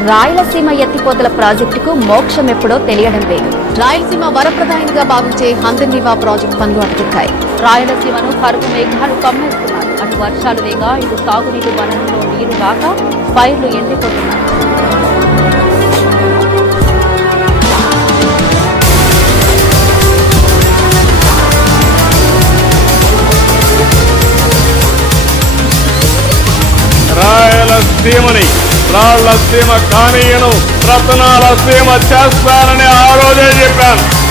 రాయలసీమ ఎత్తిపోతల ప్రాజెక్టుకు మోక్షం ఎప్పుడో తెలియడం లేదు. రాయలసీమ వరప్రదాయినిగా భావించే హంద్రీనీవా ప్రాజెక్టు పనులు అడ్డుకున్నాయి. రాయలసీమను కరువు మేఘాలు కమ్మేస్తున్నారు. అటు వర్షాలు లేక ఇటు సాగునీరు వనరులో నీరు రాక పైర్లు ఎండిపోతున్నాయి. రాయలసీమని రాళ్లసీమ కానీయను రతనాల సీమ చేస్తానని ఆ రోజే చెప్పాను.